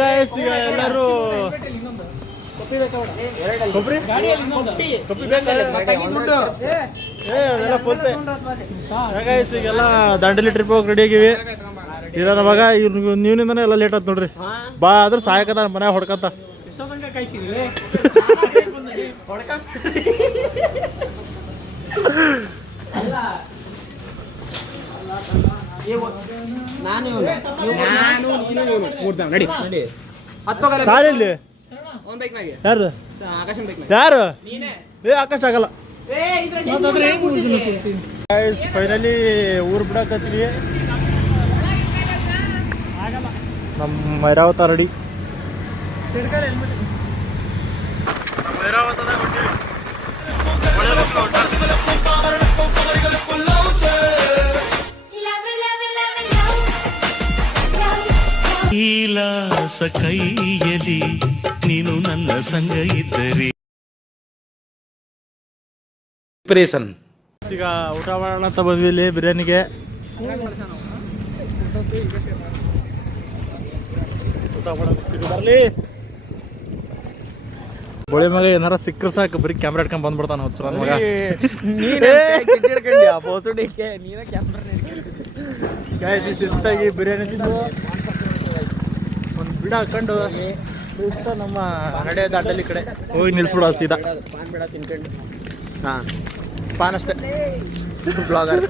Guys ಈಗ ಎಲ್ಲರೂ ಕೊಬ್ಬರಿ ಗಾಯ್ಸ್ ಈಗೆಲ್ಲ ದಾಂಡೇಲಿ ಟ್ರಿಪ್ ಹೋಗಿ ರೆಡಿ ಆಗಿವಿ. ಇರೋ ನವಾಗ ನೀವಿನಿಂದನೇ ಎಲ್ಲ ಲೇಟ್ ಆಯ್ತು ನೋಡ್ರಿ. ಬಾ ಆದ್ರೆ ಸಾಯಕದ ಮನೆ ಹೊಡ್ಕಂತ ಯಾರು ಆಕಾಶ ಆಗಲ್ಲ. ಫೈನಲಿ ಊರ್ ಬಿಡಕತ್ತೀವಿ. ನಮ್ಮ ಐರಾವತ ರೆಡಿ. ಕೈಲಾಸ ಕೈಯಲ್ಲಿ ನೀನು ನನ್ನ ಸಂಗ ಇದ್ದರೆ. ಈಗ ಊಟ ಮಾಡೋಣ ಅಂತ ಬಂದ್ವಿ ಇಲ್ಲಿ ಬಿರಿಯಾನಿಗೆ. ಬರ್ಲಿ ಬೋಳಿ ಮಗ ಏನಾರ ಸಿಕ್ಕರು ಸಾಕು ಬರೀ ಕ್ಯಾಮ್ರಾ ಇಟ್ಕೊಂಡ್ ಬಂದ್ಬಿಡ್ತಾನ ಹುಚ್ಚ ಮಗ. ಶಿಸ್ತಾಗಿ ಬಿರಿಯಾನಿ ತಿಂದು ಒಂದು ಬಿಡ ಹಾಕೊಂಡು ಇಷ್ಟ ನಮ್ಮ ನಡೆ ದಾಂಡೇಲಿ ಕಡೆ ಹೋಗಿ ನಿಲ್ಸ್ಬಿಡ ಸೀದಾ. ಹಾಂ ಪಾನ್ ಅಷ್ಟೇ. ಬ್ಲಾಗರ್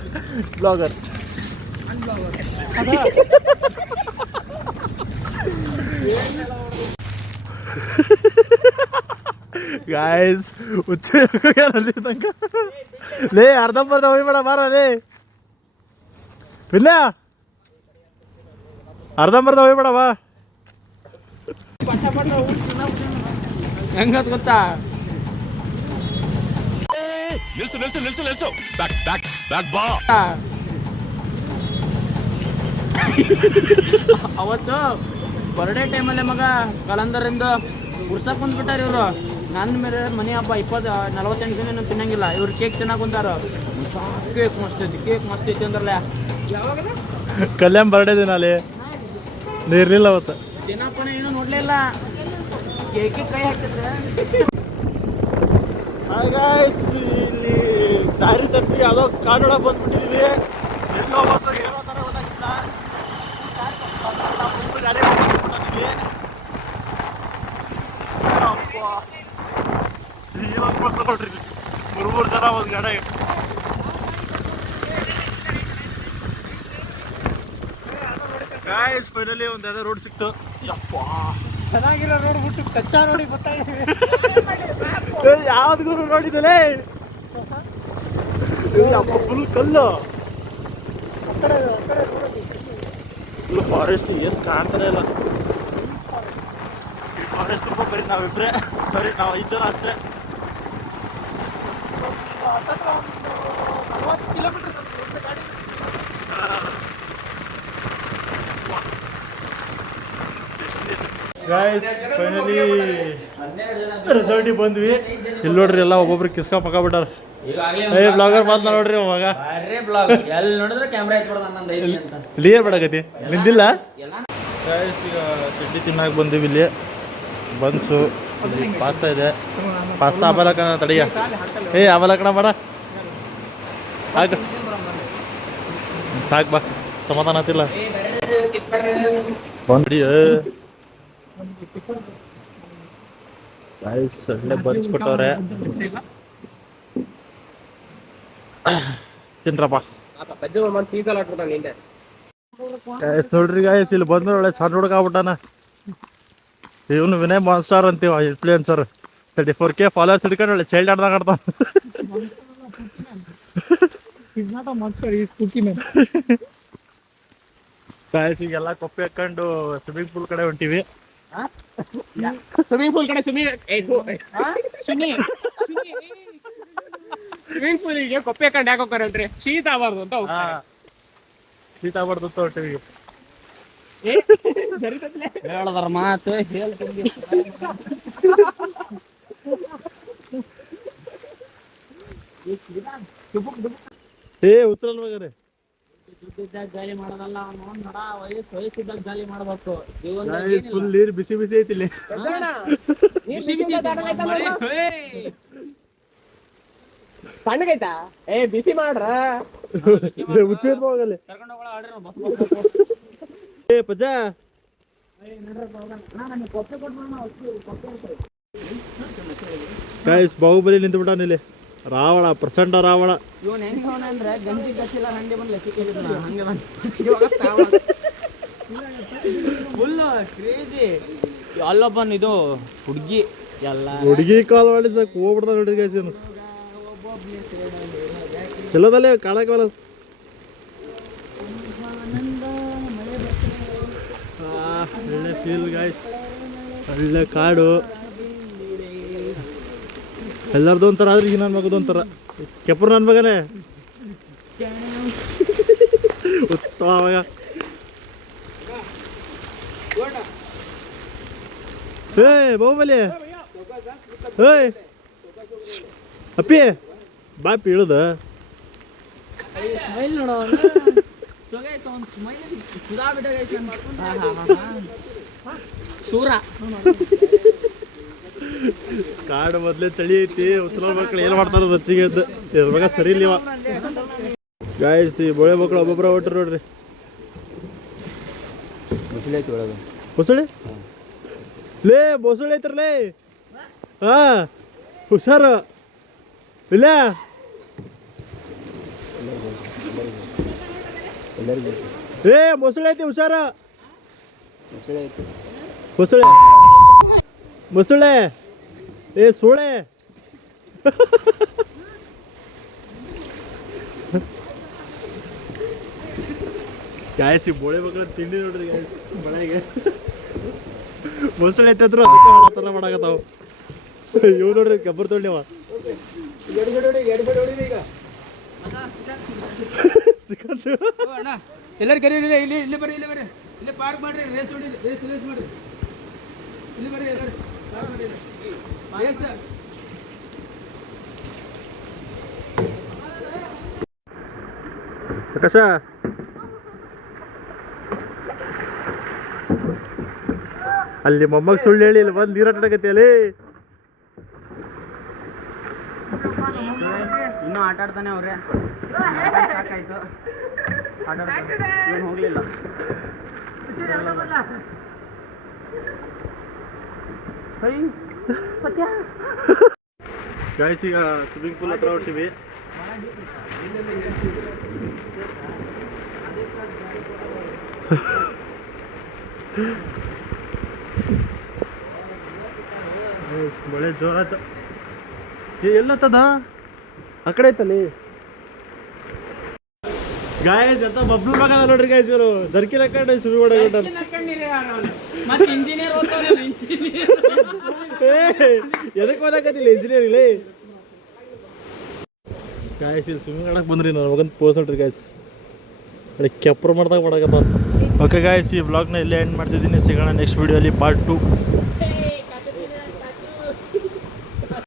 ಗಾಯ್ಸ್ ಹುಚ್ಚ ತನಕ ಲೇ ಅರ್ಧಂಬರ್ಧ ಹೋಗ್ಬೇಡ ಬಾರ ಲೇ ಇಲ್ಲ ಅರ್ಧಂಬರ್ಧ ಹೋಗ್ಬೇಡ ಬಾ. ಹೆಂಗತ್ ಗೊತ್ತಾ ನಿಲ್ಸು ಬ್ಯಾಕ್ ಬಾ. ಅವತ್ತು ಬರ್ಡೇ ಟೈಮಲ್ಲೇ ಮಗ ಕಲಂದರಿಂದ ಉರ್ಸಕ್ ಕುಂದ್ಬಿಟ್ಟಾರ ಇವರು. ನನ್ನ ಮೇಲೆ ಮನೆ ಹಬ್ಬ 40-48 ದಿನ ನಾನು ತಿನ್ನಂಗಿಲ್ಲ. ಇವ್ರು ಕೇಕ್ ತಿನ್ನಕ್ ಕುಂತಾರ. ಕೇಕ್ ಮಸ್ತ್ ಐತಿ ಅಂದ್ರಲ್ಲ. ಕಲ್ಯಾಣ್ ಬರ್ಡೇ ದಿನ ಅಲ್ಲಿ ನೀರ್ಲಿಲ್ಲ ಅವತ್ತು. ದಿನಪ್ಪನ ಏನೂ ನೋಡ್ಲೇ ಇಲ್ಲ. ಕೇಕಿಗೆ ಕೈ ಹಾಕಿದ್ರೆ ಇಲ್ಲಿ ದಾರಿ ತಪ್ಪಿ ಯಾವುದೋ ಕಾಡೊಳಗೆ ಬಂದ್ಬಿಟ್ಟಿದ್ವಿ. ಎಲ್ಲೋ ಹೋಗ್ಬೇಕು ಏನೋ ಥರ ಗೊತ್ತಾಗಿಲ್ಲ. ನೋಡ್ರಿ 3 ಜನ ಒಂದು ಗಾಡಿ. ಗಾಯ್ಸ್ ಫೈನಲಿ ಒಂದು ಯಾವುದೋ ರೋಡ್ ಸಿಕ್ತು. ಯಪ್ಪ ಚೆನ್ನಾಗಿರೋ ರೋಡ್ ಬಿಟ್ಟು ಕಚ್ಚಾ ರೋಡಿಗೆ ಗೊತ್ತಾಗಿದೆ. ಯಾವ್ದು ನೋಡಿದಲೇ ಅಪ್ಪ ಫುಲ್ ಕಲ್ಲು. ಫಾರೆಸ್ಟ್ ಏನು ಕಾಣ್ತಾನೆ ಇಲ್ಲ. ಫಾರೆಸ್ಟ್ ತುಂಬ ಬರೀ ನಾವಿಬ್ರೆ, ಸಾರಿ ನಾವು 5 ಜನ ಅಷ್ಟೇ. 40 ಕಿಲೋಮೀಟರ್ ಗಾಯ್ಸ್ ಫೈನಲಿ ರೆಸಾರ್ಟಿಗೆ ಬಂದ್ವಿ. ಇಲ್ಲಿ ನೋಡ್ರಿ ಎಲ್ಲ ಒಬ್ಬೊಬ್ರು ಕಿಸ್ಕ ಮಕ್ಕಾಬಿಟ್ಟಾರ. ಬ್ಲಾಗರ್ ಮಾತ್ರ ನೋಡ್ರಿ ಮಗ ಕ್ಲಿಯರ್ ಮಾಡಕತಿ ನಿಂದಿಲ್ಲ. ಗಾಯ್ಸ್ ಈಗ ತಿಂಡಿ ತಿನ್ನಕ್ಕೆ ಬಂದೀವಿ. ಇಲ್ಲಿ ಬನ್ಸು ಪಾಸ್ತಾ ಇದೆ. ಪಾಸ್ತಾ ಅವಲಕಣ ತಡಿಯ ಅವಲಕಣ ಬೇಡ ಆಗ ಸಾಕು ಬಾ ಸಮಾಧಾನ ಆತಿಲ್ಲ. ಬಂದ್ರಿ ಗಾಯ್ಸ್ ಒಳ್ಳೆ ಬನ್ಸ್ ಕೊಟ್ಟವ್ರೆ ತಿನ್ರಪ್ಪ. ಗಾಯ್ಸ್ ನೋಡ್ರಿ ಗಾಯ್ಸ್ ಇಲ್ಲಿ ಬಂದ್ರೆ ಒಳ್ಳೆ ಸಣ್ಣ ಹುಡುಗ ಆಗ್ಬಿಟ್ಟಾನ. ಇವನು Vinay monster ಅಂತೀವ influencer. 34K followers ಹಿಡ್ಕೊಂಡು ಒಳ್ಳೆ ಚೈಲ್ಡ್ ಆಡ್ದಾಗ ಆಡ್ತಾನ. ಗಾಯ್ಸ್ ಈಗೆಲ್ಲ ಕೊಪ್ಪೆ ಹಾಕೊಂಡು ಸ್ವಿಮ್ಮಿಂಗ್ ಪೂಲ್ ಕಡೆ ಹೊಂಟಿವಿ. ಸ್ವಿಮ್ಮಿಂಗ್ ಪೂಲ್ ಕಡೆ ಸ್ವಿಮ್ಮಿಂಗ್ ಪೂಲಿಗೆ ಕೊಪ್ಪೆ ಹಾಕೊಂಡು ಯಾಕೆ ಹೋಗ್ತಾರಲ್ರಿ? ಶೀತ ಆಗಬಾರ್ದು ಅಂತ ಶೀತ ಆಗ್ಬಾರ್ದು ಅಂತ ಹೊಂಟಿವಿ. ಹೇಳದಾರ ಮಾತು ಹೇಳ್ತೀನಿ. ಉತ್ತರಲ್ ಮಗರೇ ದುಡ್ಡಿದ್ದಾಗ ಜಾಲಿ ಮಾಡೋದಲ್ಲ ಅವ್ನು ನೋಡ ವಯಸ್ಸಿದ್ದಾಗ ಜಾಲಿ ಮಾಡ್ಬೇಕು ಫುಲ್ ನೀರು ಬಿಸಿ ಬಿಸಿ ಐತಿ ಇಲ್ಲಿ. ತಣ್ಣಗೈತಾ ಏ ಬಿಸಿ ಮಾಡ್ರ ಹೋಗಲ್ಲ ಏ ಪಜ್ಜ ಗಾಯ್ಸ್ ಬಾಹುಬಲಿ ನಿಂತ್ಬಿಟ್ಟಾನ ಇಲ್ಲಿ. ರಾವಣ, ಪ್ರಚಂಡ ರಾವಣ. ಇವನ್ ಹೆಂಗ್ ಸೌಂಡ್ ಅಂದ್ರೆ ಗಂಜಿ ಗಚ್ಚಿಲ್ಲ ಹಂಗೆ ಬಂದು ಲೆಕ್ಕಿಲ್ಲ ಹಂಗೆ ಬಂದು ಫುಲ್ ಕ್ರೇಜಿ. ಅಲ್ಲೊಬ್ಬನ್ ಇದು ಹುಡುಗಿ ಎಲ್ಲ ಹುಡುಗಿ ಕಾಲ್ ಮಾಡಿಸಕ್ ಹೋಗ್ಬಿಡ್ದ ನೋಡ್ರಿ ಗಾಯ್ಸ್. ಎಲ್ಲದಲ್ಲೇ ಕಾಣಕವಲ್ಲ. ಒಳ್ಳೆ ಫೀಲ್ ಗಾಯ್ಸ್, ಒಳ್ಳೆ ಕಾಡು. ಎಲ್ಲರದು ಒಂಥರ ಆದ್ರೆ ಈಗ ನನ್ನ ಮಗದು ಒಂಥರ. ಕೆಪರ್ ನನ್ನ ಮಗನೇ ಉತ್ಸವ ಅವಾಗ. ಏ ಬಾಹುಬಲಿ ಏಯ್ ಅಪ್ಪಿ ಬಾಪಿ ಇಳುದ ಸ್ಮೈಲ್ ನೋಡೋ ಸ್ಮೈಲ್ ಸುಧಾ ಬಿಟ್ಟ ಸೂರ. ಕಾಡು ಮೊದ್ಲೇ ಚಳಿ ಐತಿ. ಉತ್ತರ ಮಕ್ಳು ಏನ್ ಮಾಡ್ತಾರ ರಚ್ಚಿಗೆ ಎದ್ದು ಇದ್ರ ಮಗ ಸರಿ ಇಲ್ಲಿವ ಗಾಯ್ಸ್. ಈ ಬೋಳೆ ಮಕ್ಳು ಒಬ್ಬೊಬ್ಬರ ಹೊಟ್ರು ನೋಡ್ರಿ. ಬೊಸಳೆ ಲೇ ಬೊಸಳೆ ಐತ್ರಲೇ. ಹಾ ಹುಷಾರು ಇಲ್ಲ. ಏ ಮೊಸಳೆ ಐತಿ ಹುಷಾರ. ಮೊಸಳೆ ಮೊಸಳೆ ಏ ಸೋಳೆ. ಗಾಯಸಿ ಬೋಳೆ ಮಕ್ಕಳ ತಿಂಡಿ ನೋಡ್ರಿ ಗಾಯಸ್. ಮಳೆಗೆ ಮೊಸಳೆ ಐತಂದ್ರು ಅದಕ್ಕೆ ಆತರ ಮಾಡಾಕತ್ತಾವ. ಇವ್ ನೋಡ್ರಿ ಕಬ್ಬರ್ ತೊಗೊಂಡಿವ ಸಿಕ್ಕಂತ. ಎಲ್ಲರೂ ಕರೀರಿ ಇಲ್ಲಿ ಇಲ್ಲಿ ಬರ್ರಿ ಇಲ್ಲಿ ಬರ್ರಿ ಇಲ್ಲಿ ಪಾರ್ಕ್ ಮಾಡ್ರಿ ರೇಸ್ ಹೊಡಿ ರೇಸ್ ಮಾಡ್ರಿ ಇಲ್ಲಿ ಬರ್ರಿ ಎಲ್ಲರೂ ಆಕಾಶ ಅಲ್ಲಿ ಮೊಮ್ಮಗ್ ಸುಳ್ಳು ಹೇಳಿ ಇಲ್ಲಿ ಬಂದು ನೀರಾಟಕತ್ತಿ ಅಲ್ಲಿ. ಇನ್ನೂ ಆಟ ಆಡ್ತಾನೆ ಅವ್ರೆ. ಸಾಕಾಯ್ತು ಏನು ಹೋಗ್ಲಿಲ್ಲ. ಗಾಯ್ಸ್ ಈಗ ಸ್ವಿಮ್ಮಿಂಗ್ ಪೂಲ್ ಹತ್ರ ಹೊರ್ತೀವಿ. ಮಳೆ ಜೋರಾತ. ಎಲ್ಲತ್ತದ ಆ ಕಡೆ ಐತಲ್ಲಿ ಗಾಯಸ್. ಎಂತ ಬಬ್ಲು ಮಗದ ನೋಡ್ರಿ ಗಾಯ್ಸ್. ಇವರು ಜರ್ಕಿನ ಕಡೆ ಸ್ವಿಮ್ಮಿಂಗ್ ಮಾಡಾಕ ಎದಕ್ಕೆ ಓದಾಕತ್ತಿಲ್ಲ ಇಂಜಿನಿಯರಿಂಗ್ ಗಾಯಸ್. ಇಲ್ಲಿ ಸ್ವಿಮ್ಮಿಂಗ್ ಆಡಕ್ಕೆ ಬಂದ್ರಿ ನನ್ನ ಮಗನ್ ಪೋಸ್ ನೋಡ್ರಿ ಗಾಯಸ್. ಅಲ್ಲಿ ಕೆಪ್ರ ಮಾಡ್ದಾಗ ಮಾಡಾಕತ್ತ. ಓಕೆ ಗಾಯಸ್, ಈ ವ್ಲಾಗ್ನ ಇಲ್ಲೇ ಎಂಡ್ ಮಾಡ್ತಿದ್ದೀನಿ. ಸಿಗೋಣ ನೆಕ್ಸ್ಟ್ ವಿಡಿಯೋಲಿ ಪಾರ್ಟ್ 2.